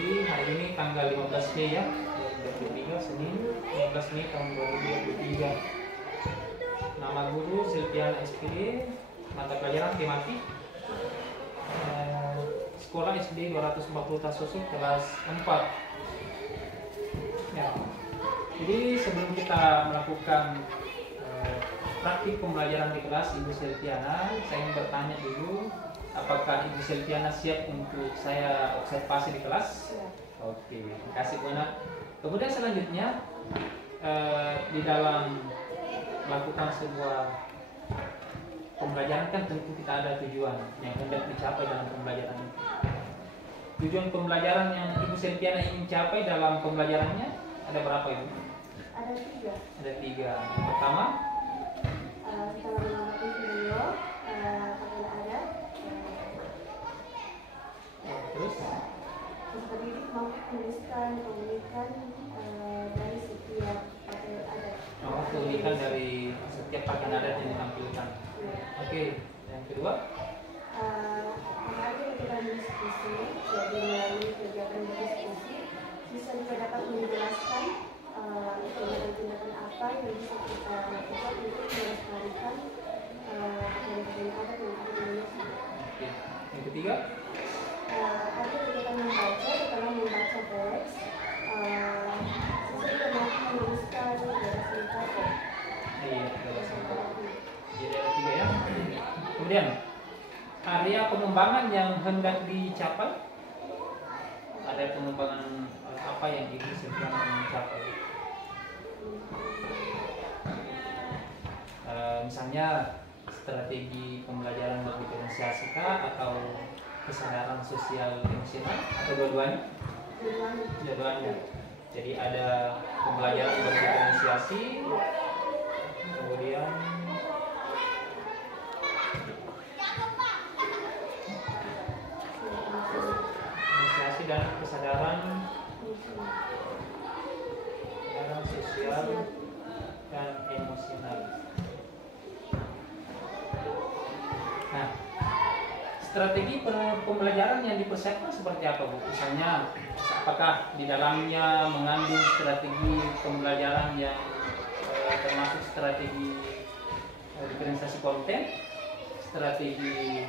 Jadi hari ini tanggal 15 Mei ya, 2023, Senin 15 Mei tahun 2023. Nama guru Silviana SPD, mata pelajaran tematik, sekolah SD 240 Tasosu kelas 4. Ya. Jadi sebelum kita melakukan praktik pembelajaran di kelas Ibu Silviana, saya ingin bertanya dulu, apakah Ibu Silviana siap untuk saya observasi di kelas? Oke, terima kasih Bu Ana. Kemudian selanjutnya di dalam melakukan sebuah pembelajaran kan tentu kita ada tujuan yang hendak dicapai dalam pembelajaran itu. Tujuan pembelajaran yang Ibu Silviana ingin capai dalam pembelajarannya ada berapa Ibu? Ada 3. Ada 3. Pertama, kita mengamati video apabila ada. Terus Pendidik mampu menuliskan keunikan dari setiap pakaian adat. keunikan dari setiap pakaian adat yang ditampilkan. Oke, yang kedua, mengajar kita berdiskusi, jadi melalui kegiatan berdiskusi bisa juga dapat menjelaskan tindakan-tindakan apa yang bisa kita lakukan untuk melestarikan pakaian adat yang ada di Indonesia. oke. Yang ketiga, Ada kegiatan membaca, dalam membaca teks, siswa juga mampu menuliskan gagasan kata. iya, jadi ada 3 ya. Kemudian area pengembangan yang hendak dicapai, ada pengembangan apa yang Ibu Silviana ingin capai? Misalnya strategi pembelajaran berdiferensiasi kah, atau kesadaran sosial emosional, atau dua-duanya? Dua-duanya. Jadi ada pembelajaran berdiferensiasi, kemudian emosional dan kesadaran sosial dan emosional. Nah, strategi pembelajaran yang dipersiapkan seperti apa Bu? Misalnya, apakah di dalamnya mengandung strategi pembelajaran yang termasuk strategi diferensiasi konten, strategi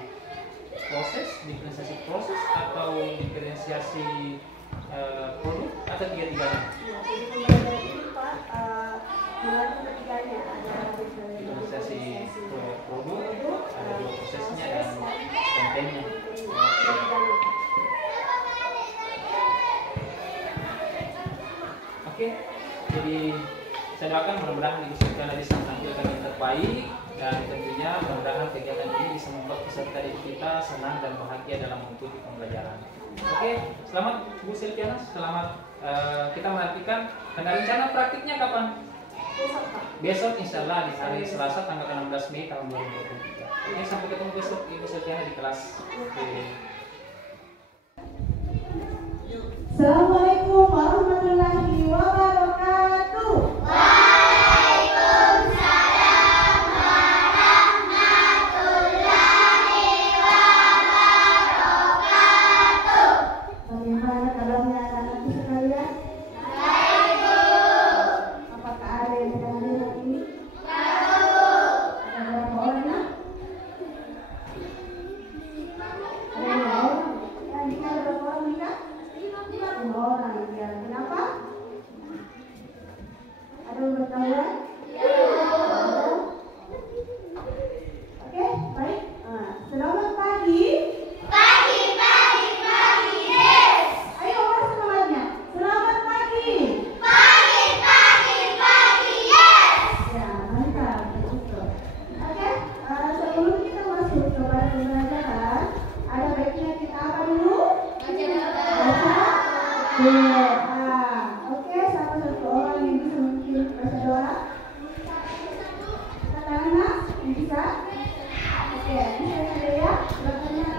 diferensiasi proses, atau diferensiasi produk, atau tiga-tiganya? Ya, jadi pembelajaran ini Pak mengandung ketiganya, ada Diferensiasi produk, ada dua prosesnya dan kontennya. Oke, jadi saya doakan mudah-mudahan Ibu Silviana bisa menampilkan yang terbaik, dan tentunya mudah-mudahan kegiatan ini bisa membuat peserta didik kita senang dan bahagia dalam mengikuti pembelajaran. Oke, selamat Bu Silviana, selamat kita menantikan. Dan rencana praktiknya kapan? Besok insya Allah di hari Selasa tanggal 16 Mei tahun 2023. Oke, sampai ketemu besok Ibu Silviana di kelas. Oke. Assalamualaikum warahmatullahi wabarakatuh. Waalaikumsalam warahmatullahi wabarakatuh. Bagaimana kabarnya anak-anakku sekalian? Baik, Bu. Apakah ada yang sedang hadir hari ini? Tahu. Ada berapa orang? Nak? Ada 5 orang. Yang ini ada berapa orang nikah? 5 orang. Ya. Kenapa? Ada yang bertahuan? Oke, baik. Selamat pagi. Pagi, yes. Ayo orang semangatnya. Selamat pagi. Pagi, yes. Ya, mantap. Betul. Oke, sebelum kita masuk kepada pembelajaran, ada baiknya kita apa dulu? Baca doa. Oke, siapa satu orang yang bisa mungkin baca doa? Katakanlah yang bisa. Oke, bisa ada ya? Bertanya.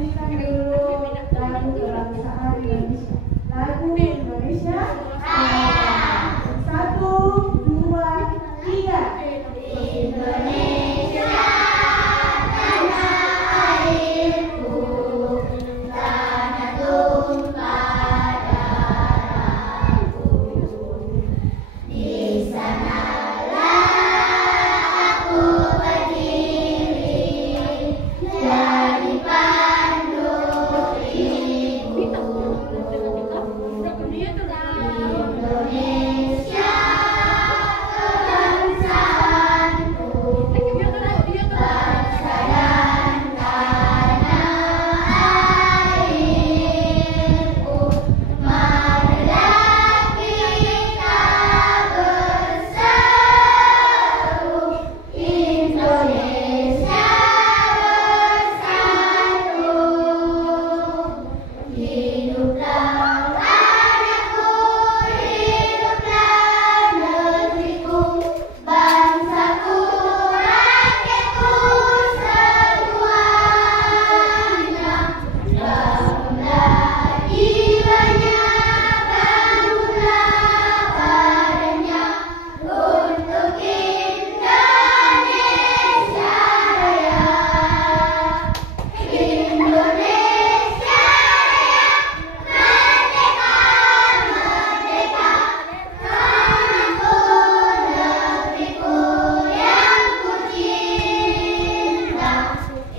nyanyikan dulu lagu kebangsaan Indonesia. Lagu Indonesia. Satu, dua, tiga. Indonesia tanah airku, tanah tumpah darahku. Di sanalah aku berdiri, jadi pandu ibu. Indonesia kebangsaanku, bangsa dan tanah airku. Marilah kita berseru, Indonesia bersatu. Hiduplah tanahku, hiduplah negeriku, bangsaku, rakyatku semuanya. Bangunlah jiwanya, bangunlah badannya, untuk Indonesia Raya. Indonesia Raya, merdeka, merdeka, tanahku, negeriku yang ku cinta.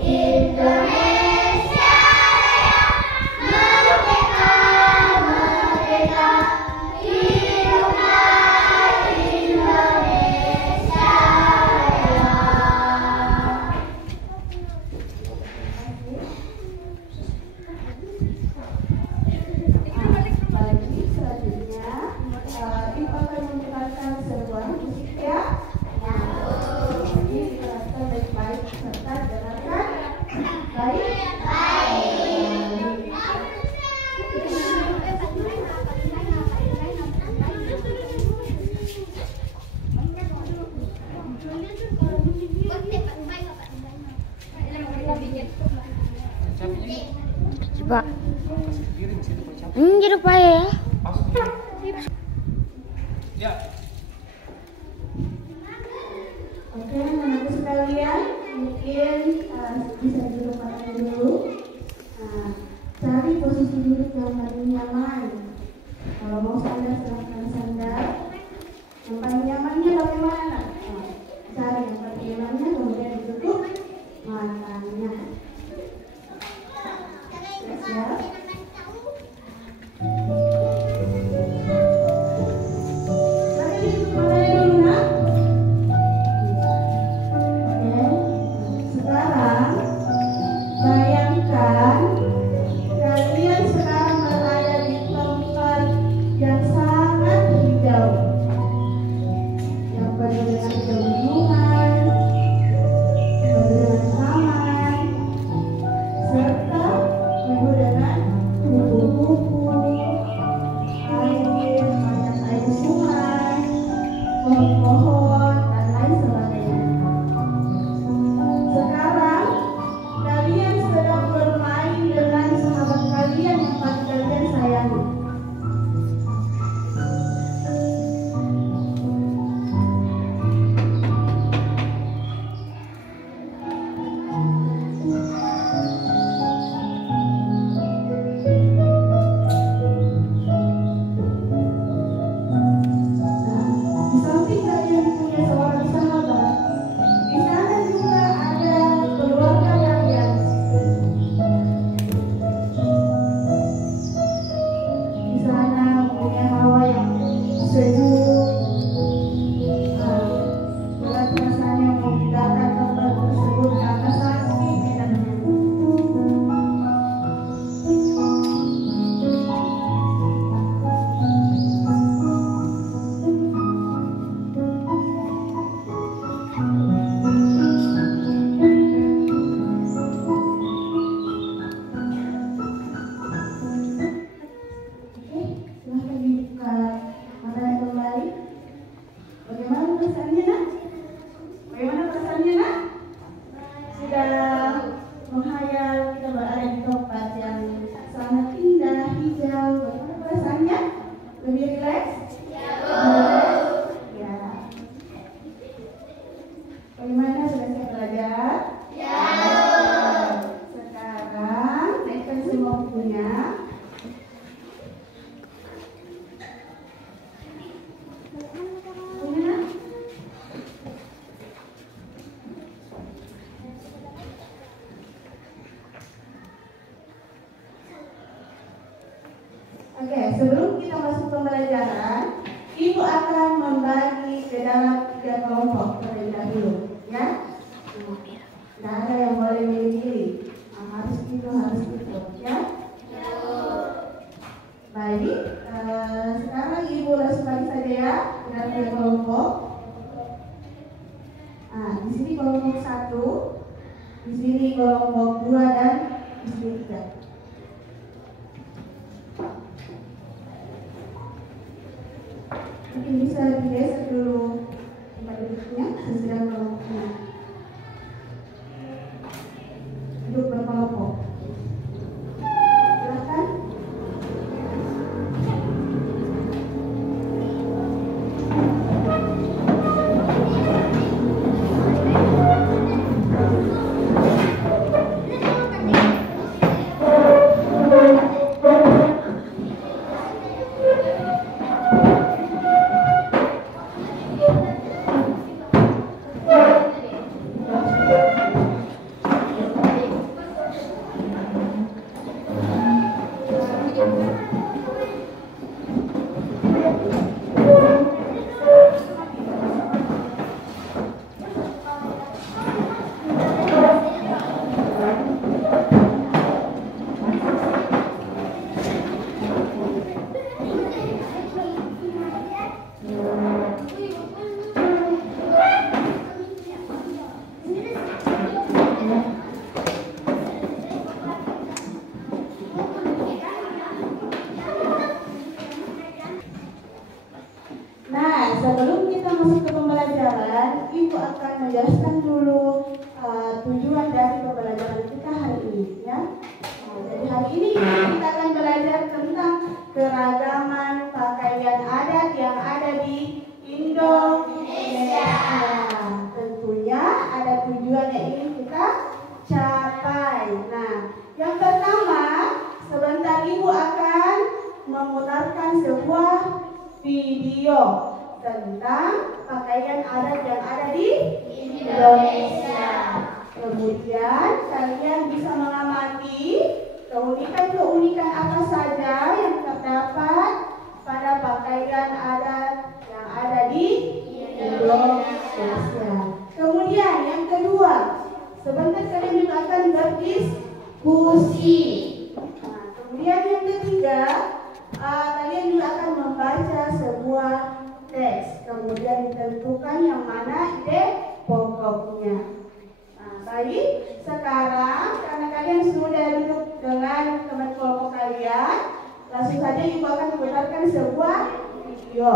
Indonesia Raya, merdeka, merdeka, hiduplah Indonesia Lagi selanjutnya Ibu akan memputarkan sebuah musik ya. Jadi diperhatikan baik-baik serta dengarkan baik-baik. Coba. Jadi lupa ya. Ya. Oke, anak-anak sekalian, mungkin bisa dirumahkan dulu. Cari posisi duduk yang paling nyaman. Kalau mau sandar, silahkan sandar. Yang paling nyamannya bagaimana? Cari yang paling nyamannya, kemudian ditutup matanya. Siap? Lagi ditutup matanya dulu, nak. Oke, sekarang bayangkan kalian sekarang berada di tempat yang sangat hijau, yang penuh dengan kebingungan, penuh dengan taman, serta penuh dengan kupu-kupu, air, banyak air sungai, pohon-pohon, dan lain sebagainya. Sekarang kalian sedang bermain dengan sahabat kalian yang paling kalian sayangi. bukunya. Oke, sebelum kita masuk pembelajaran, Ibu akan membagi ke dalam 3 kelompok terlebih dahulu, ya. Tidak ada yang boleh milih-milih, harus gitu, ya. Baik, sekarang Ibu langsung bagi saja ya, ke dalam 3 kelompok. Di sini kelompok 1, di sini kelompok 2 dan di sini 3. Mungkin bisa digeser dulu tempat duduknya sesuai kelompoknya. Duduk berkelompok. Silakan. Sebelum kita masuk ke pembelajaran, Ibu akan menjelaskan dulu tujuan dari pembelajaran kita hari ini, ya. Jadi hari ini kita akan belajar tentang keragaman pakaian adat yang ada di Indonesia. Tentunya ada tujuan yang ingin kita capai. Nah, yang pertama, sebentar Ibu akan memutarkan sebuah video tentang pakaian adat yang ada di Indonesia. Kemudian kalian bisa mengamati keunikan-keunikan apa saja yang terdapat pada pakaian adat yang ada di Indonesia. Kemudian yang kedua, sebentar kalian juga akan berdiskusi. Kemudian yang ketiga, kalian juga akan membaca sebuah teks, kemudian ditentukan yang mana ide pokoknya. Baik, sekarang karena kalian sudah duduk dengan teman kelompok kalian, langsung saja Ibu akan memutarkan sebuah video.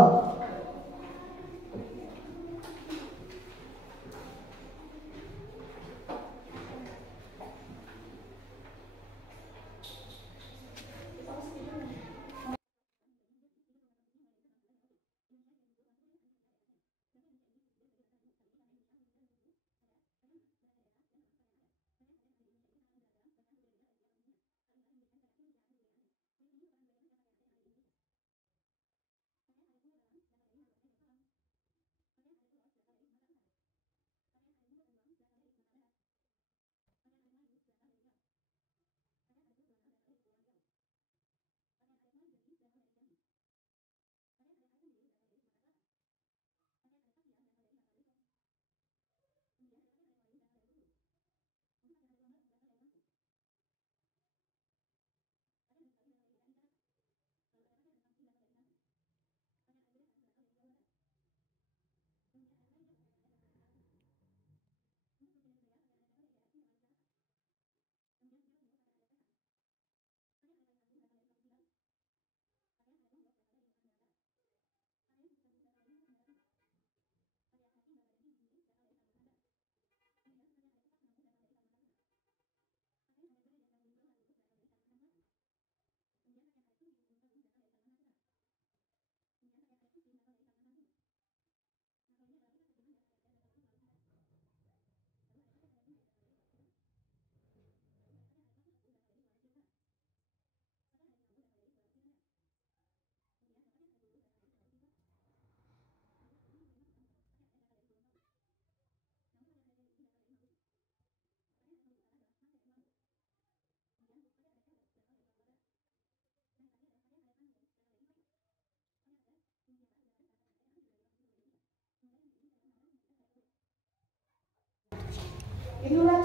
Itulah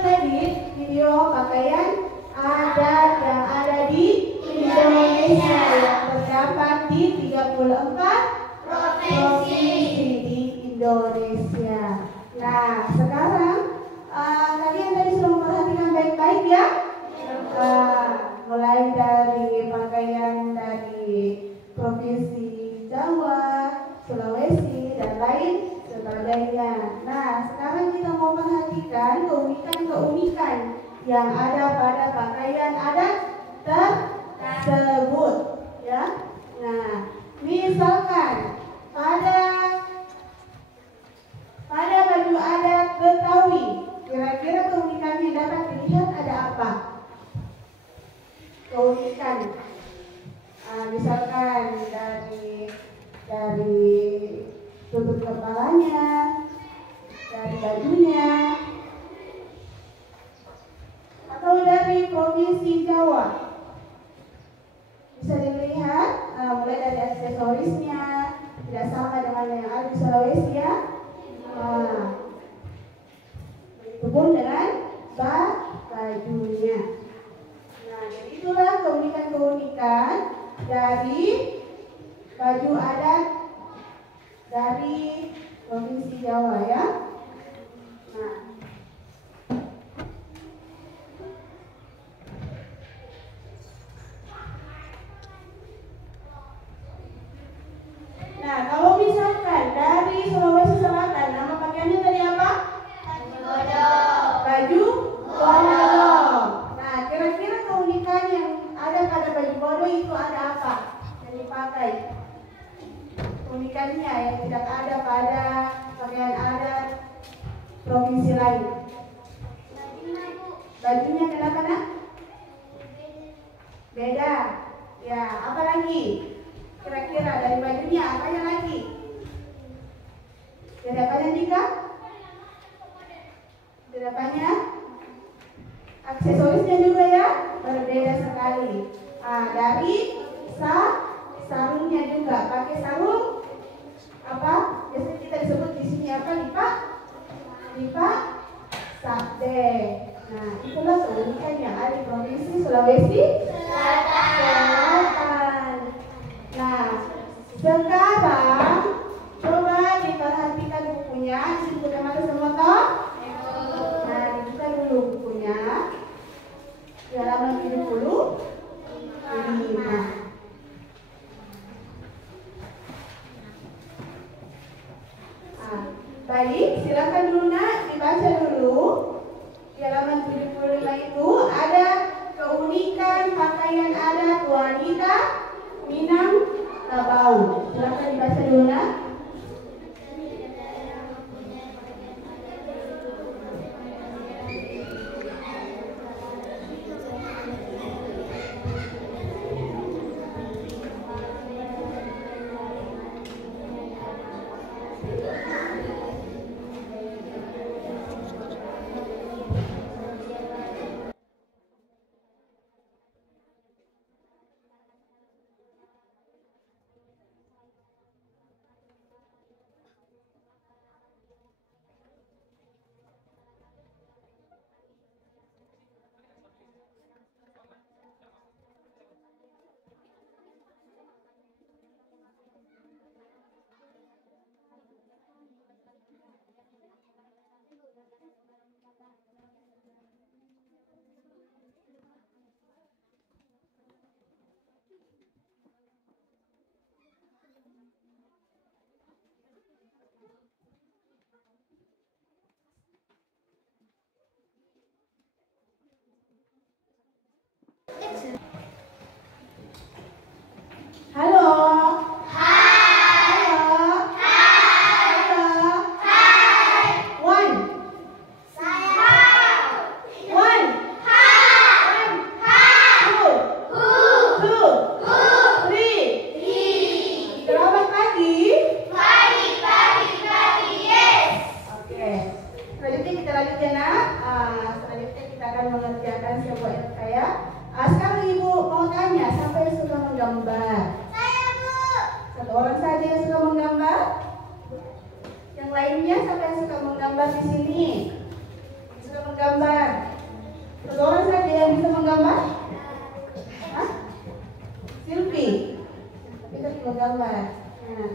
tadi video pakaian adat yang ada di Indonesia yang terdapat di 34 provinsi di Indonesia. Nah, sekarang kalian tadi sudah memperhatikan baik-baik ya. Mulai dari pakaian dari provinsi Jawa, Sulawesi, dan lain sebagainya. Nah, sekarang kita mau perhatikan keunikan yang ada pada pakaian adat tersebut, ya. Nah, misalkan pada baju adat Betawi, kira-kira keunikannya dapat dilihat ada apa? Keunikan, misalkan dari tutup kepalanya, dari bajunya, atau dari provinsi Jawa. Bisa dilihat mulai dari aksesorisnya tidak sama dengan yang ada di Sulawesi ya. Begitupun dengan bajunya. Nah, jadi itulah keunikan-keunikan dari baju adat dari provinsi Jawa ya. Nah, kalau misalkan dari Sulawesi Selatan, nama pakaiannya tadi apa? Baju bodo. Nah, kira-kira keunikan yang ada pada baju bodo itu ada apa yang dipakai? Keunikannya yang tidak ada pada pakaian adat provinsi lain. Bajunya kenapa nak? Beda. Ya, apa lagi? Kira-kira dari bajunya apanya lagi? Dari apanya Dika? Dari apanya? Aksesorisnya juga ya berbeda sekali. Dari sarungnya juga pakai sarung apa? Biasanya kita disebut di sini apa? Lipa sabde. Nah, itulah keunikan yang ada di provinsi Sulawesi Selatan. Nah, sekarang coba diperhatikan bukunya. Di sini sudah ada semua toh? Nah, dibuka dulu bukunya. Di halaman 75. Baik, silakan dulu nak dibaca dulu. Di halaman 75 itu ada keunikan pakaian adat wanita Minangkabau. Silakan dibaca dulu nak. Halo. Selanjutnya kita akan mengerjakan sebuah ya. Sekarang ibu mau tanya, siapa yang suka menggambar? Saya, Bu. Satu orang saja yang suka menggambar? Yang lainnya siapa yang suka menggambar di sini? Suka menggambar? Satu orang saja yang bisa menggambar? Hah? Silvi? Bisa menggambar. Nah,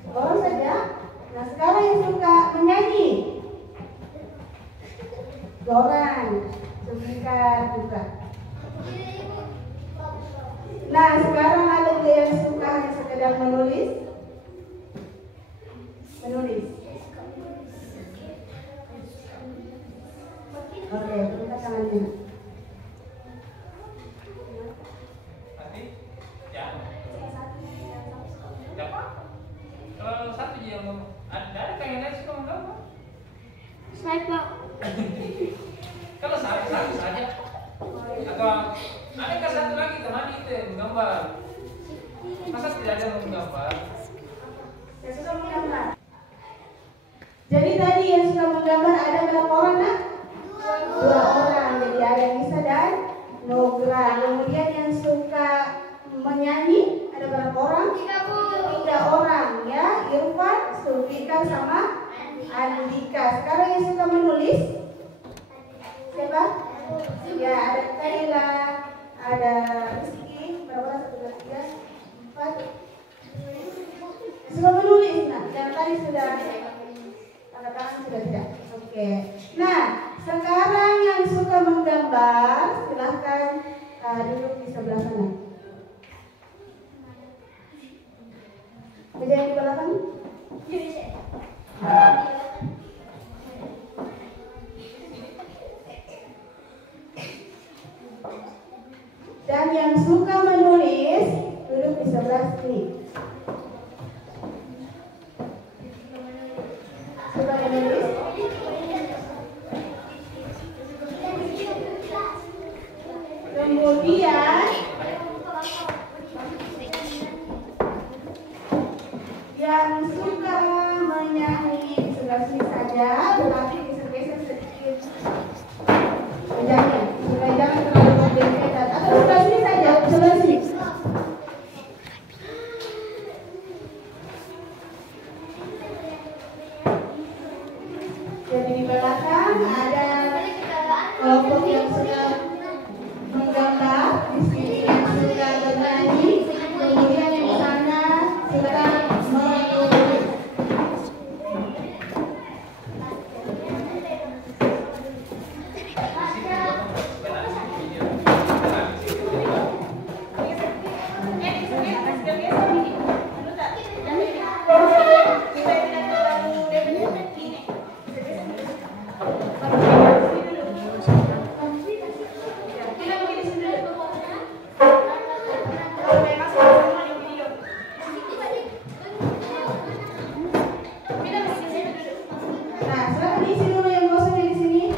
satu orang saja. Nah, sekarang yang suka menyanyi? Dua orang. Suka juga. Nah, sekarang ada juga yang suka hanya sekedar menulis? Menulis. Oke, buka tangannya. Ya. Kalau satu aja yang ada yang lain suka menggambar? Saya Pak. Kalau satu saja. Atau adakah satu lagi teman itu yang menggambar? Masa tidak ada yang menggambar? Yang suka menggambar. Jadi tadi yang suka menggambar ada berapa orang, Nak? Dua orang. Jadi ada Nisa dan Nugra. Kemudian yang suka menyanyi ada berapa orang? 3 orang ya. Irfan, Sulfika sama Andika. Sekarang yang suka menulis siapa? Ya, ada Kaila, ada Rizky, berapa? 1, 2, 3, 4. Suka menulis, nah, yang tadi sudah tanda tangan sudah tidak. Oke. Nah, sekarang yang suka menggambar, silahkan duduk di sebelah sana. Meja yang di belakang? Dan yang suka menulis duduk di sebelah sini. Suka menulis? Kemudian yang suka menyanyi di sebelah sini saja, tetapi geser-geser sedikit mejanya supaya jangan terlalu berdempetan. Atau sebelah sini saja, sebelah sini. Jadi di belakang ada kelompok yang suka menggambar, di sini yang suka bernyanyi, kemudian yang di sana suka menulis. Nah, sekarang diisi dulu yang kosong di sini.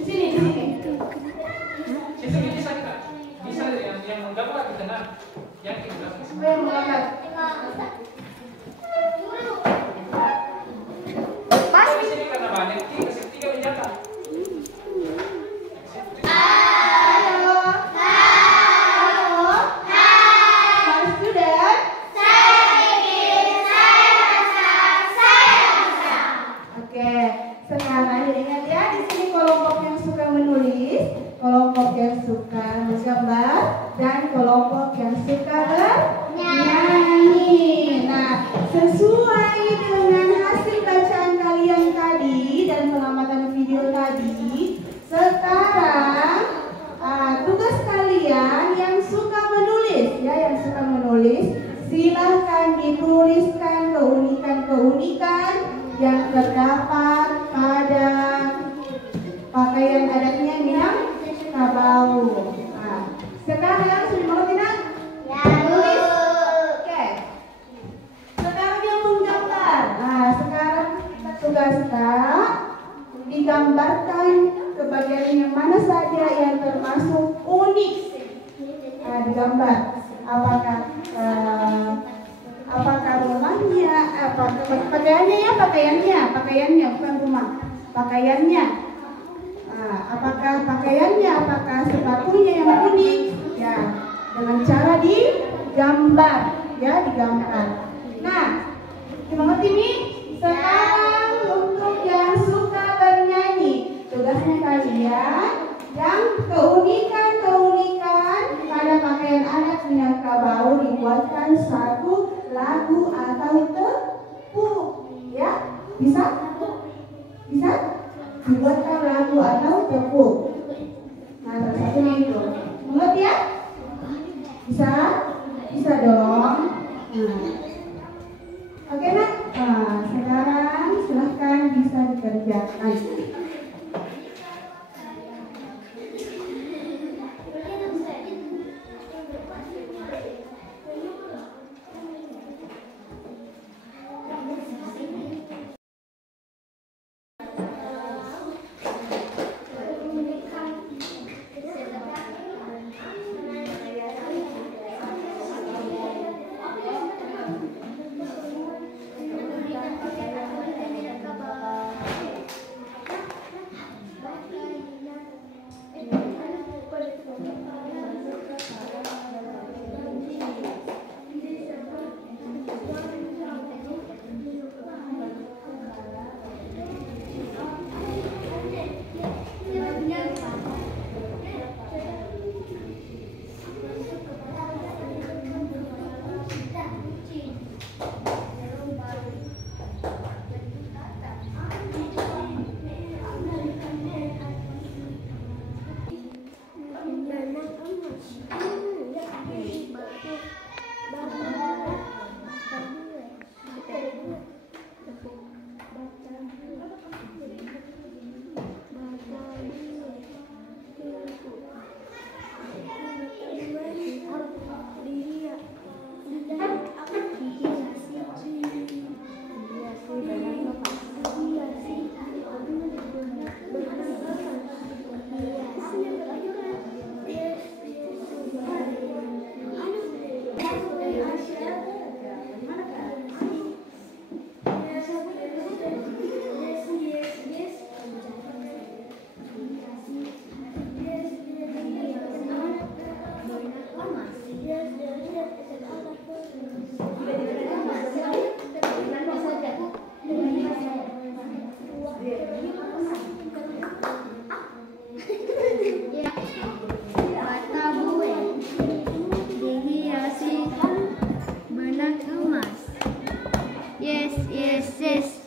Di sini, di sini. Itu bisa kita. Bisa yang menggambar di tengah. Yang kita. Siapa yang mengangkat? Pas di sini karena banyak tiga menjata. Halo. Halo. Hai student. Oke, sekarang ingat ya, di sini kelompok yang suka menulis, kelompok yang suka menggambar, dan kelompok yang suka bernyanyi. Nah, sesuai dengan hasil bacaan kalian tadi dan pengamatan video tadi, sekarang tugas kalian yang suka menulis, ya, yang suka menulis, silahkan dituliskan keunikan-keunikan yang terdapat pada pakaian adatnya Minangkabau. Nah, sekarang sudah mengerti, Nak? Ya, Tulis. Oke. Sekarang yang menggambar. Nah, sekarang tugasnya digambarkan kebagian yang mana saja yang termasuk unik. Nah, digambar. Apakah rumahnya, pakaiannya bukan rumah, pakaiannya. Nah, apakah pakaiannya, apakah sepatunya yang unik, ya, dengan cara digambar. ya digambar. Nah, mengerti nih? Sekarang untuk yang suka bernyanyi, tugasnya kalian yang keunikan pada pakaian adat Minangkabau dibuatkan satu lagu atau tepuk, ya? Bisa? Bisa? Dibuatkan lagu atau tepuk. Nah, salah satunya itu. Mengerti ya? Bisa? Bisa dong. Nah. Oke, Nak. Nah, sekarang silahkan bisa dikerjakan.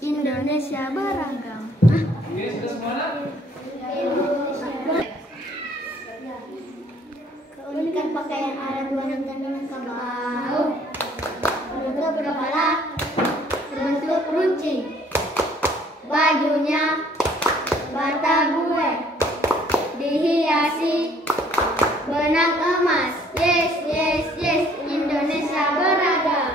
Indonesia beragam. Oke, sudah semua? Keunikan pakaian adat wanita Minangkabau berbentuk kepala berbentuk runcing, bajunya bata gue dihiasi benang emas. Yes, yes, yes, Indonesia beragam.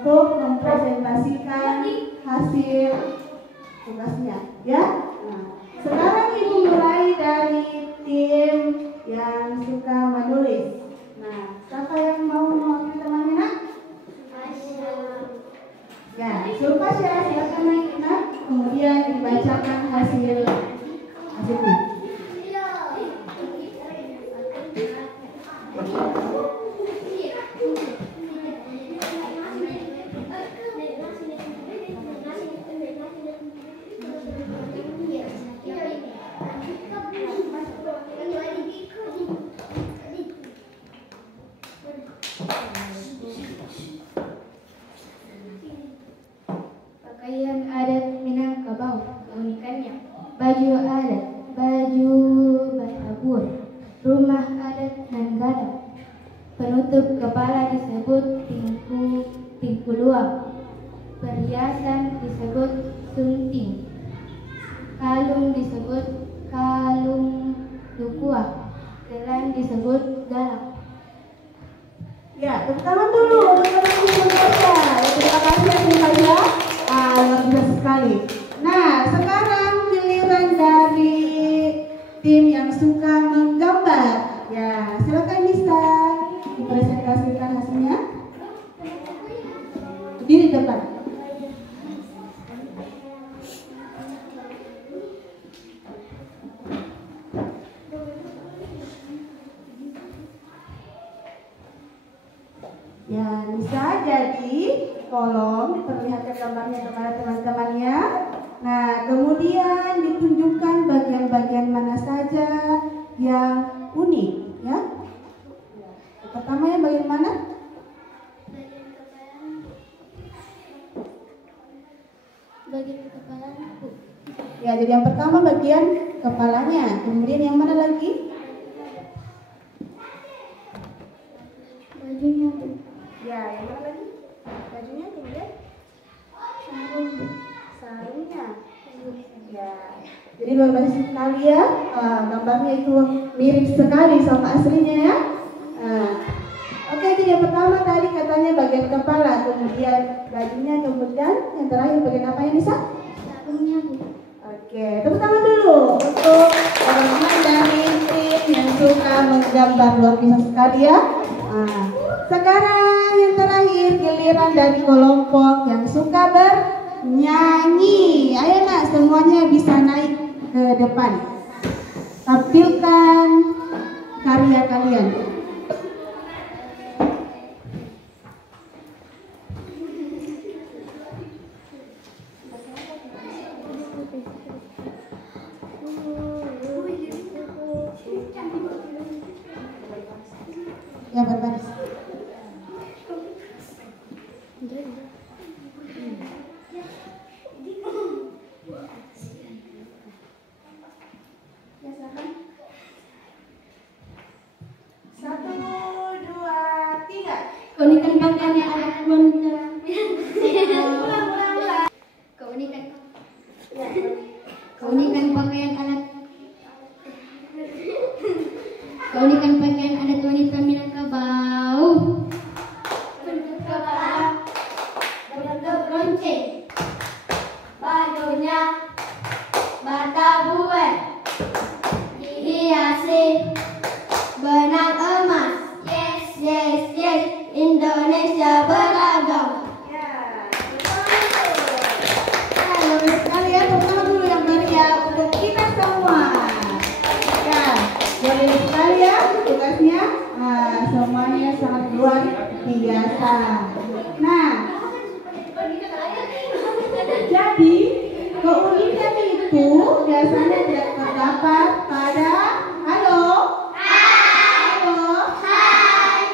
Mempresentasikan hasil tugasnya, ya. Nah, sekarang Ibu mulai dari tim yang suka menulis. Nah, siapa yang mau mewakili temannya, Nak? Ya, suruh silakan naik, Nak. Kemudian dibacakan hasilnya. Pakaian adat Minangkabau, keunikannya baju adat, baju batabur, rumah adat Nanggala, penutup kepala disebut tingku luang, perhiasan disebut sunting, kalung disebut kalung dukuah, gelang disebut galang. Ya, tepuk tangan dulu untuk Ibu Tasya. Terima kasih Ibu Tasya. Luar biasa sekali. Nah, sekarang giliran dari hasilkan hasilnya. Berdiri di depan. Ya, bisa jadi tolong diperlihatkan gambarnya kepada teman-temannya. Nah, kemudian ditunjukkan bagian-bagian mana saja yang unik, ya. Pertama yang bagian mana? Bagian kepala. Ya, jadi yang pertama bagian kepalanya. Kemudian yang mana lagi? Bajunya. Ya, yang mana lagi? Bajunya kemudian? Sarungnya. Ya. Jadi luar biasa sekali ya. Gambarnya itu mirip sekali sama aslinya ya. Oke, jadi yang pertama tadi katanya bagian kepala, kemudian bajunya, kemudian yang terakhir bagian apa yang bisa? Sarungnya, Bu. Oke, tepuk tangan dulu untuk orang-orang dari tim yang suka menggambar, luar biasa sekali ya. Sekarang yang terakhir giliran dari kelompok yang suka bernyanyi. Ayo nak, semuanya bisa naik ke depan. Tampilkan karya kalian. Ya, berbaris. Satu, dua, tiga. Keunikan pakaian yang anak wanita. Keunikan pakaian anak. Keunikan pakaian adat wanita Minangkabau. Bentuk kepala berbentuk lonceng, bajunya bata buat, dihiasi benang emas. Yes, yes, yes, Indonesia beragam. Luar sekali ya, pertama dulu yang meriah untuk kita semua. Ya, jadi sekali ya tugasnya. Semuanya sangat luar biasa. Nah, jadi keunikan itu biasanya tidak terdapat pada halo.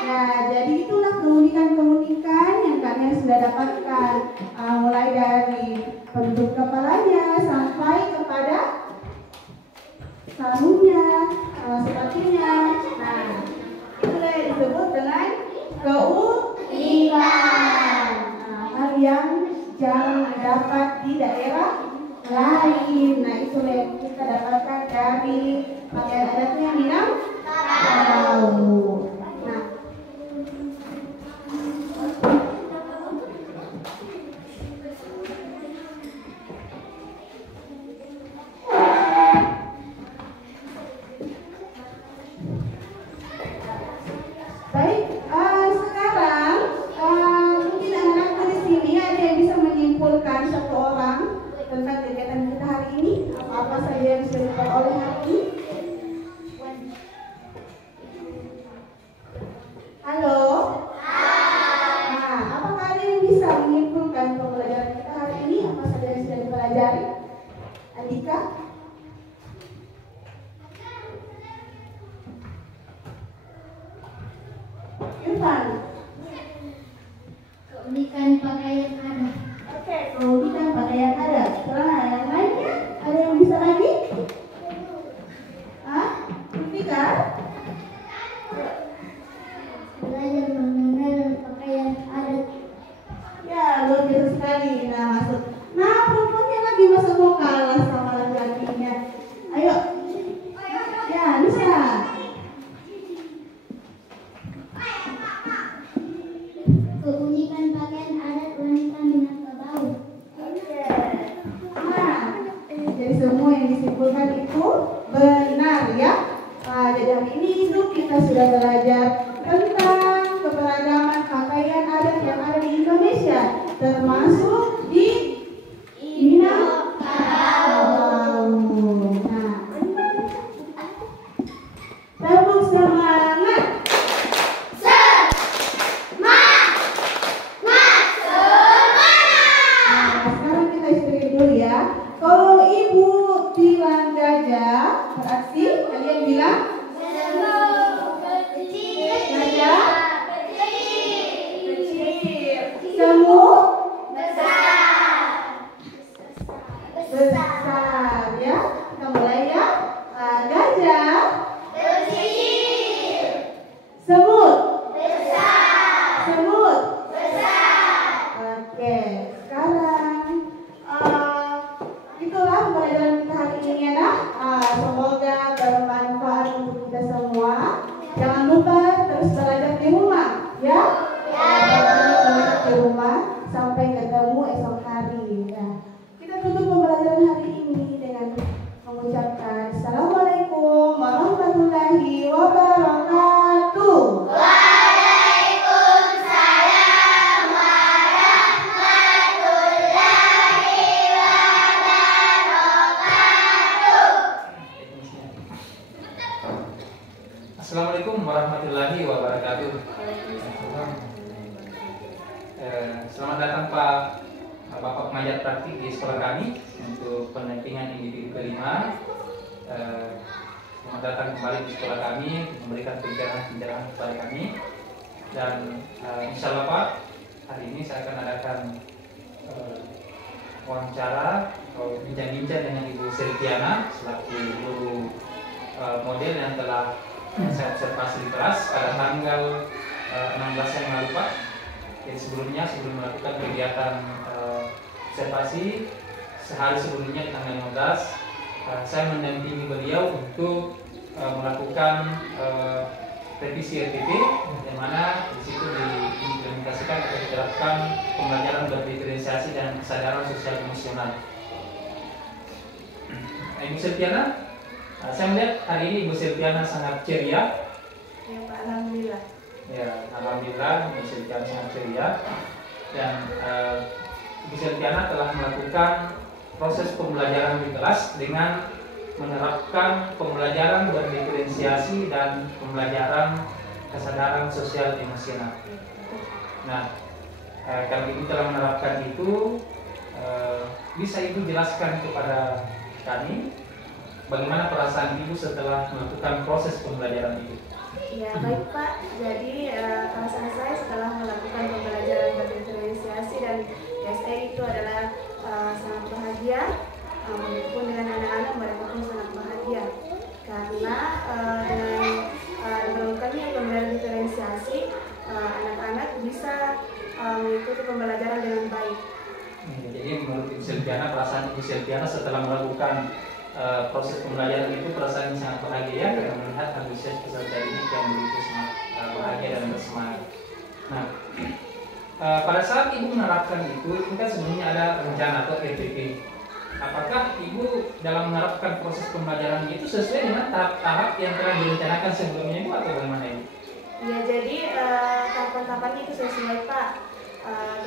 Ya, jadi itulah keunikan-keunikan yang kalian sudah dapatkan, mulai dari bentuk kepalanya sampai kepada sarungnya, sepatunya. Nah, itulah yang disebut dengan keunikan. Hal yang jarang didapat di daerah lain. Nah, itulah yang kita dapatkan dari pakaian adatnya Minangkabau. Nah, baik, sekarang mungkin anak-anak di sini ada yang bisa menyimpulkan satu orang tentang kegiatan kita hari ini, apa saja yang bisa diperoleh hari ini. termasuk di Minangkabau. Nah, tepuk semangat. Sekarang kita istirahat dulu ya. Kalau ibu bilang gajah, beraksi kalian bilang gajah kecil, semut besar ya. Kita mulai ya. Gajah semut semut. Oke, sekarang itulah pembelajaran kita hari ini ya. Semoga bermanfaat untuk kita semua. Jangan lupa terus belajar di rumah ya. Belajar di rumah sampai ketemu esok hari ya. Kita tutup pembelajaran hari ini dengan mengucapkan Assalamualaikum warahmatullahi wabarakatuh. Assalamualaikum warahmatullahi wabarakatuh. Selamat datang Pak Bapak pengajar praktik di sekolah kami untuk pendampingan individu kelima. Selamat datang kembali di sekolah kami, memberikan pencerahan kepada kami. Dan insya Allah Pak, hari ini saya akan adakan wawancara atau bincang-bincang dengan Ibu Silviana selaku guru model yang telah saya observasi di kelas pada tanggal 16 yang lalu Pak. Jadi sebelum melakukan kegiatan observasi sehari sebelumnya di tanggal 15 saya mendampingi beliau untuk melakukan revisi RPP yang mana di situ diimplementasikan atau diterapkan pembelajaran berdiferensiasi dan kesadaran sosial emosional. Ibu Silviana, saya melihat hari ini Ibu Silviana sangat ceria. Ya Pak, alhamdulillah. Ya, alhamdulillah Ibu Silviana sangat ceria. Dan Ibu Silviana telah melakukan proses pembelajaran di kelas dengan menerapkan pembelajaran berdiferensiasi dan pembelajaran kesadaran sosial emosional. Nah, kalau Ibu telah menerapkan itu, bisa Ibu jelaskan kepada kami bagaimana perasaan Ibu setelah melakukan proses pembelajaran itu? Ya baik Pak, jadi perasaan saya setelah melakukan pembelajaran berdiferensiasi dan GSE itu adalah sangat bahagia. Pun dengan anak-anak mereka pun sangat bahagia karena dengan dilakukannya pembelajaran diferensiasi anak-anak bisa mengikuti pembelajaran dengan baik. Jadi menurut Ibu Silviana, perasaan Ibu Silviana setelah melakukan proses pembelajaran itu perasaan yang sangat bahagia karena melihat antusias peserta ini yang begitu sangat bahagia dan bersemangat. Nah, pada saat Ibu menerapkan itu kan sebenarnya ada rencana atau RPP. Apakah Ibu dalam menerapkan proses pembelajaran itu sesuai dengan tahap-tahap yang telah direncanakan sebelumnya Ibu atau bagaimana Ibu? Ya jadi tahapan-tahapannya itu sesuai Pak,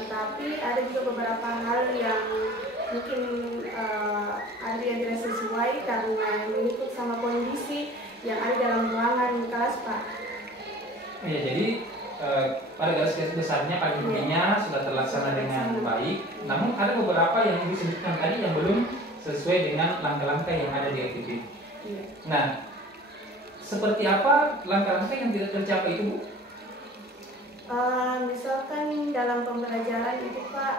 tetapi ada juga beberapa hal yang mungkin ada yang tidak sesuai karena mengikut sama kondisi yang ada dalam ruangan kelas Pak. Ya jadi pada garis besarnya pada intinya sudah terlaksana dengan baik. Namun ada beberapa yang Ibu sebutkan tadi yang belum sesuai dengan langkah-langkah yang ada di RPP. Iya. Nah, seperti apa langkah-langkah yang tidak tercapai itu, Bu? Misalkan dalam pembelajaran itu Pak,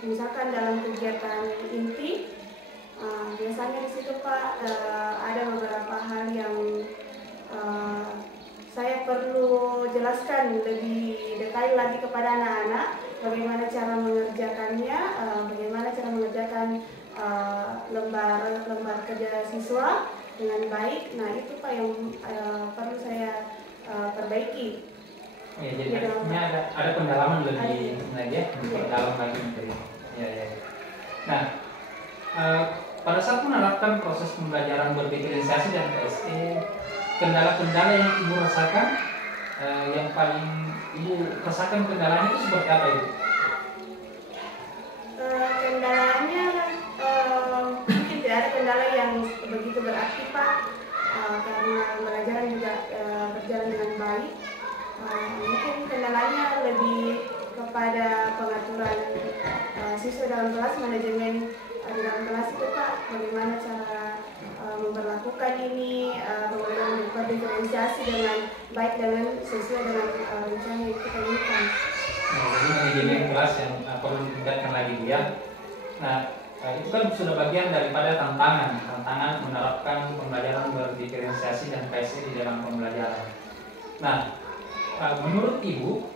misalkan dalam kegiatan inti, biasanya di situ Pak ada beberapa hal yang saya perlu jelaskan lebih detail lagi kepada anak-anak bagaimana cara mengerjakannya, bagaimana cara mengerjakan lembar kerja siswa dengan baik. Nah itu Pak yang perlu saya perbaiki. Ya, jadi artinya ada pendalaman lebih lagi ya, perdalam lagi menteri. Ya. Nah, pada saat menerapkan proses pembelajaran berdiferensiasi dan PSE, kendala-kendala yang Ibu rasakan yang paling Ibu rasakan kendalanya itu seperti apa Ibu? Kendalanya mungkin tidak ada kendala yang begitu berarti Pak, karena pembelajaran juga berjalan dengan baik. Mungkin kendalanya lebih kepada pengaturan siswa dalam kelas, manajemen di dalam kelas itu Pak, bagaimana cara memperlakukan ini, bagaimana berdiferensiasi dengan baik dengan sesuai dengan rencana yang kita inginkan. Nah, jadi manajemen kelas yang perlu ditingkatkan lagi Bu ya. Nah, itu kan sudah bagian daripada tantangan menerapkan pembelajaran berdiferensiasi dan KSE di dalam pembelajaran. Nah, menurut Ibu,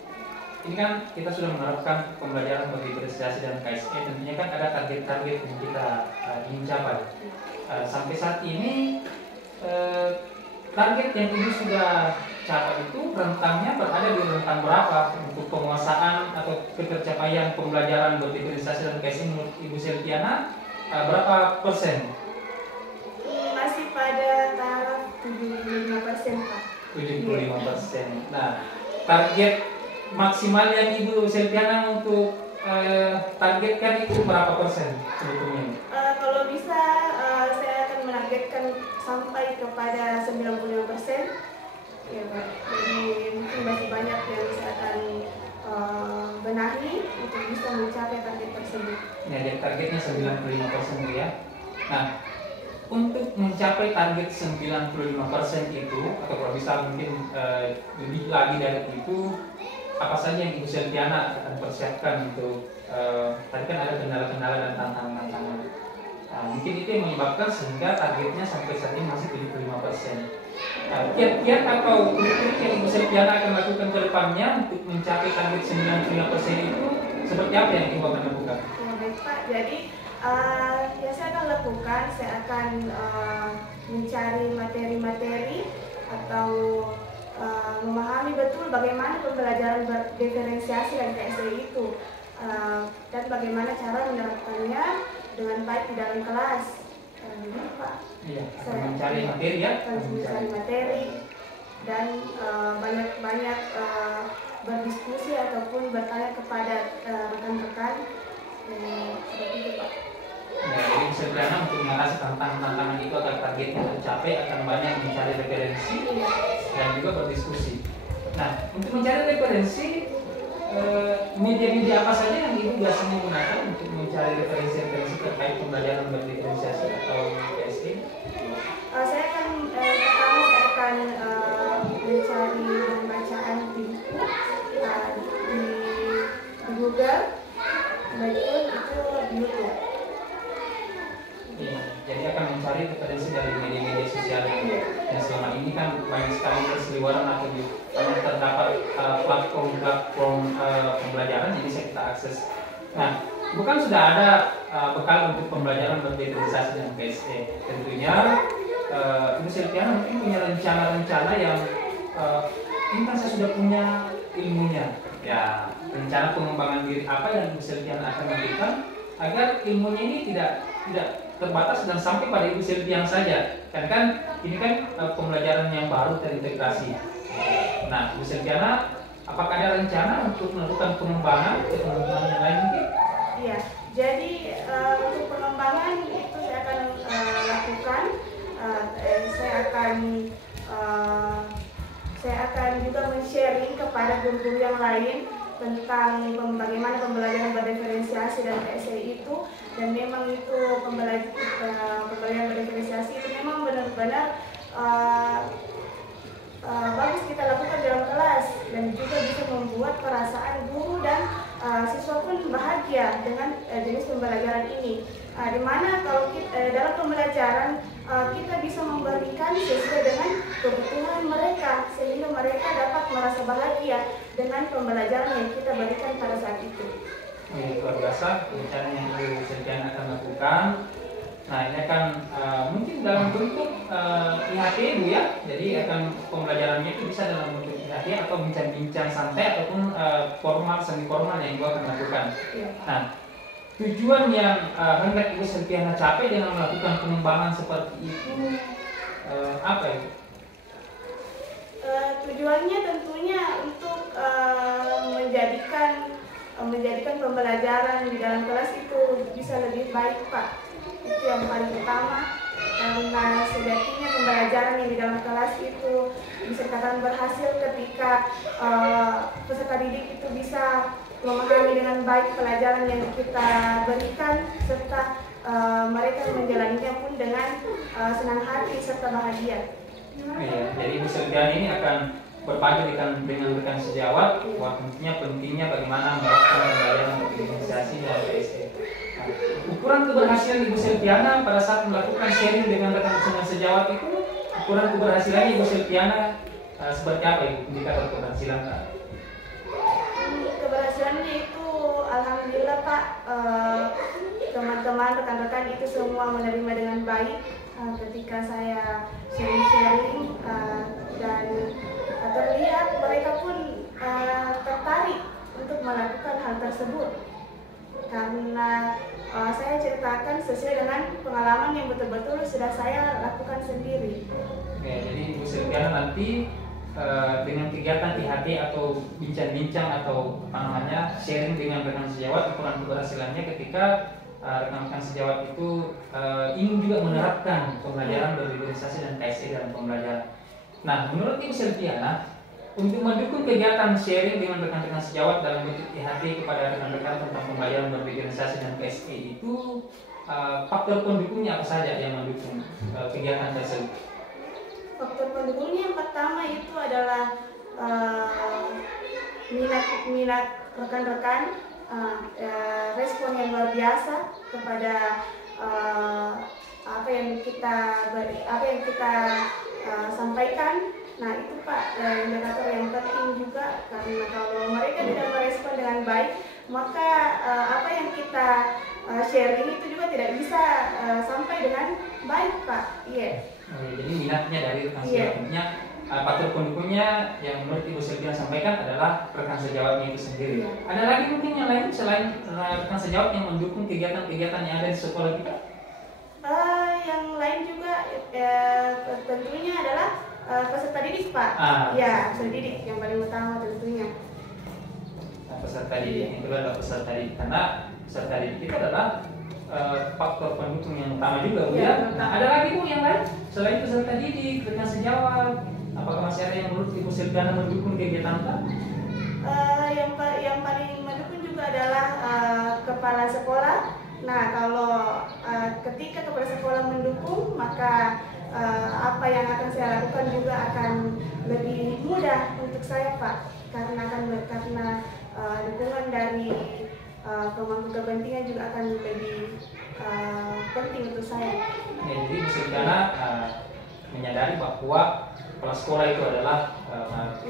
ini kan kita sudah menerapkan pembelajaran berdiferensiasi dan KSE, tentunya kan ada target-target yang kita ingin capai. Sampai saat ini target yang Ibu sudah capai itu rentangnya berada di rentang berapa untuk penguasaan atau ketercapaian pembelajaran berdiferensiasi dan KSE menurut Ibu Selviana, berapa persen? Masih pada taraf 75% Pak. 75%. Nah, target maksimal yang Ibu Selviana untuk targetkan itu berapa persen sebetulnya? Kalau bisa saya akan menargetkan sampai kepada 95%. Ya Pak. Jadi mungkin masih banyak yang saya akan benahi untuk bisa mencapai target tersebut. Ya, jadi targetnya 95% ya. Nah, untuk mencapai target 95% itu, atau kalau bisa mungkin lebih lagi dari itu, apa saja yang Ibu Selviana akan persiapkan untuk tadi kan ada kendala-kendala dan tantangan-tantangan. Mungkin itu yang menyebabkan sehingga targetnya sampai saat ini masih 75%. Kiat-kiat atau trik yang Ibu Selviana akan lakukan ke depannya untuk mencapai target 95% itu seperti apa yang Ibu akan lakukan? Ya baik Pak, jadi yang saya akan lakukan, saya akan mencari materi-materi atau memahami betul bagaimana pembelajaran berdiferensiasi dan KSE itu, dan bagaimana cara menerapkannya dengan baik di dalam kelas. Begitu Pak. Iya, mencari materi ya. Mencari materi dan banyak-banyak berdiskusi ataupun bertanya kepada rekan-rekan. Seperti itu Pak. Ya, jadi Selviana untuk mengatasi tantangan itu agar targetnya tercapai akan banyak mencari referensi dan juga berdiskusi. Nah, untuk mencari referensi, media-media apa saja yang Ibu biasanya gunakan untuk mencari referensi-referensi terkait pembelajaran berdiferensiasi atau KSE? Saya akan mencari bacaan di buku, di Google, maupun itu di YouTube. Iya, jadi akan mencari referensi dari media-media sosial yang selama ini kan banyak sekali berseliweran atau banyak terdapat platform pembelajaran, jadi bisa kita akses. Nah, bukan sudah ada bekal untuk pembelajaran berdiferensiasi dan KSE. Tentunya Ibu Selviana mungkin punya rencana-rencana yang ini kan saya sudah punya ilmunya. Ya, rencana pengembangan diri apa yang Ibu Selviana akan lakukan agar ilmunya ini tidak terbatas dan sampai pada Ibu Selviana saja. Karena kan ini kan pembelajaran yang baru terintegrasi. Nah, Ibu Selviana, apakah ada rencana untuk melakukan pengembangan ke teman-teman yang lain mungkin? Iya, jadi untuk pengembangan itu saya akan lakukan. Saya akan juga men-sharing kepada guru-guru yang lain tentang bagaimana pembelajaran berdiferensiasi dan KSE itu, dan memang itu pembelajaran berdiferensiasi itu memang benar-benar bagus kita lakukan dalam kelas dan juga bisa membuat perasaan guru dan siswa pun bahagia dengan jenis pembelajaran ini. Di mana kalau kita, dalam pembelajaran kita bisa memberikan sesuai dengan kebutuhan mereka sehingga mereka dapat merasa bahagia dengan pembelajaran yang kita berikan pada saat itu. Luar biasa rencana yang Ibu Selviana akan lakukan. Nah, ini akan mungkin dalam bentuk IHT Bu ya. Jadi akan pembelajarannya itu bisa dalam bentuk IHT atau bincang-bincang santai ataupun formal semi formal yang Ibu akan lakukan. Ya. Nah, tujuan yang hendak Ibu Selviana capai dengan melakukan pengembangan seperti itu apa itu? Tujuannya tentunya untuk akan menjadikan pembelajaran di dalam kelas itu bisa lebih baik, Pak. Itu yang paling utama, karena sejatinya pembelajaran yang di dalam kelas itu bisa dikatakan berhasil ketika peserta didik itu bisa memahami dengan baik pelajaran yang kita berikan, serta mereka menjalaninya pun dengan senang hati serta bahagia. Iya, jadi Ibu Silviana ini akan berpadu dengan rekan sejawat, pentingnya bagaimana melakukan pembelajaran organisasi dan PSE. Ukuran keberhasilan Ibu Silviana pada saat melakukan sharing dengan rekan sejawat itu, ukuran keberhasilannya Ibu Silviana seperti apa Ibu? Indikator keberhasilan Pak? Keberhasilannya itu alhamdulillah Pak, teman-teman rekan-rekan itu semua menerima dengan baik ketika saya sharing dan terlihat mereka pun tertarik untuk melakukan hal tersebut, karena saya ceritakan sesuai dengan pengalaman yang betul-betul sudah saya lakukan sendiri. Oke, jadi Ibu Silviana nanti dengan kegiatan IHT atau bincang-bincang atau sharing dengan rekan sejawat, ukuran keberhasilannya ketika rekan-rekan sejawat itu ingin juga menerapkan pembelajaran berorganisasi dan KSE dalam pembelajaran. Nah, menurut Ibu Silviana, untuk mendukung kegiatan sharing dengan rekan-rekan sejawat dalam bentuk IHT kepada rekan-rekan tentang pembelajaran berorganisasi dan KSE itu faktor pendukungnya apa saja yang mendukung kegiatan tersebut? Faktor pendukungnya yang pertama itu adalah minat rekan-rekan, respon yang luar biasa kepada apa yang kita sampaikan. Nah itu Pak, indikator yang penting juga, karena kalau mereka tidak merespon dengan baik, maka apa yang kita sharing itu juga tidak bisa sampai dengan baik Pak. Iya. Jadi minatnya dari rekan sejawatnya, faktor pendukungnya yang menurut Ibu Silviana sampaikan adalah rekan sejawatnya itu sendiri. Ada lagi mungkin yang lain selain rekan sejawat yang mendukung kegiatan-kegiatan yang ada di sekolah kita? Yang lain juga tentunya adalah peserta didik Pak. Ya, peserta didik yang paling utama tentunya. Peserta didik itu adalah peserta didik, karena peserta didik itu adalah faktor pendukung yang utama juga Bu ya. Nah, ada lagi Bu yang lain selain peserta didik, rekan sejawat, apakah masih ada yang menurut Ibu Silviana mendukung kegiatan Pak? Yang paling mendukung juga adalah kepala sekolah. Nah, kalau ketika kepala sekolah mendukung, maka apa yang akan saya lakukan juga akan lebih mudah untuk saya Pak, karena dukungan dari pemangku kepentingan juga akan lebih penting untuk saya. Ya, jadi Ibu Silviana menyadari bahwa kepala sekolah itu adalah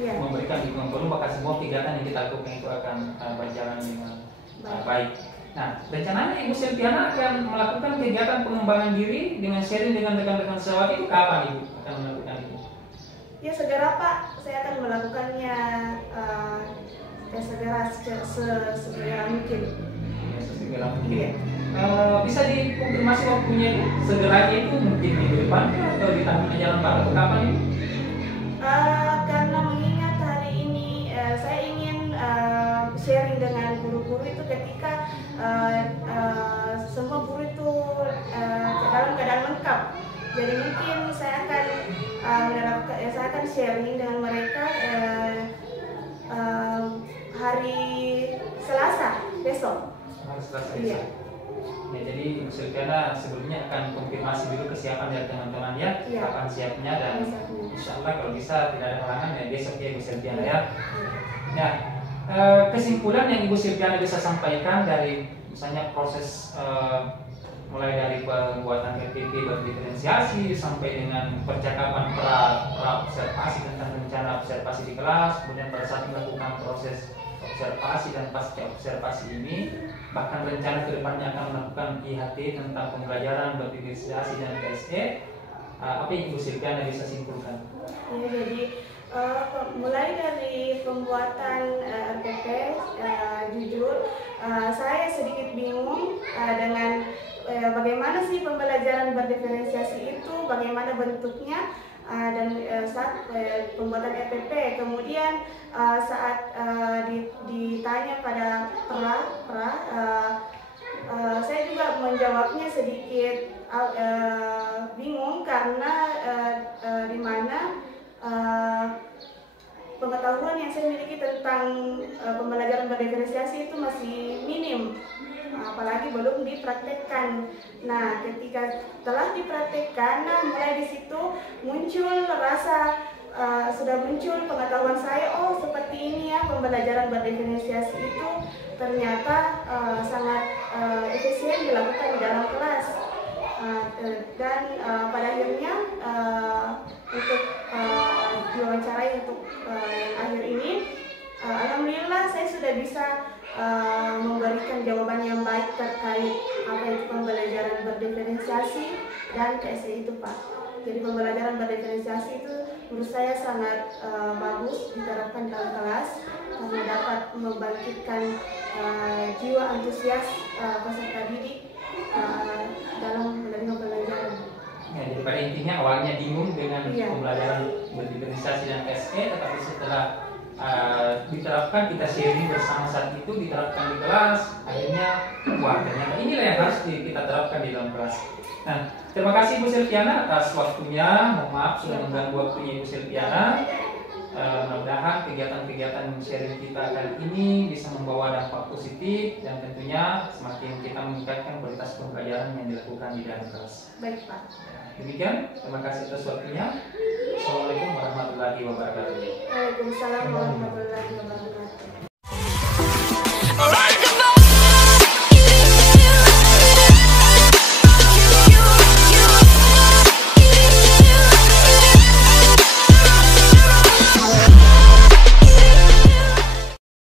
memberikan dukungan penuh, maka semua kegiatan yang kita lakukan itu akan berjalan dengan baik. Nah, rencananya Ibu Silviana akan melakukan kegiatan pengembangan diri dengan sharing dengan rekan-rekan sejawat itu kapan Ibu akan melakukan itu? Ya segera Pak, saya akan melakukannya segera mungkin. Ya, segera mungkin. Bisa dikonfirmasi waktunya itu? Segeranya itu mungkin minggu depan atau di tahun ajaran baru atau kapan ini? Karena mengingat hari ini saya ingin sharing dengan guru-guru itu ketika semua guru itu dalam keadaan lengkap. Jadi mungkin saya akan sharing dengan mereka hari Selasa besok. Hari Selasa besok. Iya. Ya, jadi Ibu Silviana sebelumnya akan konfirmasi dulu kesiapan dari teman-teman ya, kapan siapnya, dan insya Allah kalau bisa tidak ada halangan ya besok ya Ibu Silviana ya. Nah, kesimpulan yang Ibu Silviana bisa sampaikan dari misalnya proses mulai dari pembuatan RPP berdiferensiasi sampai dengan percakapan pra observasi tentang rencana observasi di kelas, kemudian pada saat melakukan proses observasi dan pasca observasi ini, bahkan rencana kedepannya akan melakukan IHT tentang pembelajaran berdiferensiasi dan KSE. Apa yang Ibu Silviana bisa simpulkan? Ya, jadi mulai dari pembuatan RPP, jujur saya sedikit bingung dengan bagaimana sih pembelajaran berdiferensiasi itu, bagaimana bentuknya. dan saat pembuatan EPP. Kemudian saat ditanya pada saya juga menjawabnya sedikit bingung karena di mana pengetahuan yang saya miliki tentang pembelajaran berdiferensiasi itu masih minim, apalagi belum dipraktekkan. Nah, ketika telah dipraktekkan, mulai di situ muncul rasa sudah muncul pengetahuan saya, oh seperti ini ya pembelajaran berdiferensiasi itu ternyata sangat efisien dilakukan di dalam kelas. Dan pada akhirnya untuk diwawancarai untuk yang akhir ini, alhamdulillah saya sudah bisa memberikan jawaban yang baik terkait apa itu pembelajaran berdiferensiasi dan PSE itu, Pak. Jadi pembelajaran berdiferensiasi itu menurut saya sangat bagus diterapkan dalam kelas karena dapat membangkitkan jiwa antusias peserta didik dalam menerima pelajaran. Ya, jadi pada intinya awalnya bingung dengan pembelajaran berdiferensiasi dan PSE, tetapi setelah diterapkan, kita sharing bersama saat itu, diterapkan di kelas, akhirnya wah ternyata inilah yang harus kita terapkan di dalam kelas. Nah, terima kasih Bu Selviana atas waktunya. Mohon maaf sudah mengganggu waktunya Ibu Selviana. Mudah-mudahan kegiatan-kegiatan sharing kita kali ini bisa membawa dampak positif dan tentunya semakin kita meningkatkan kualitas pembelajaran yang dilakukan di dalam kelas. Baik, Pak. Demikian, terima kasih atas waktunya. Assalamualaikum warahmatullahi wabarakatuh. Waalaikumsalam warahmatullahi wabarakatuh.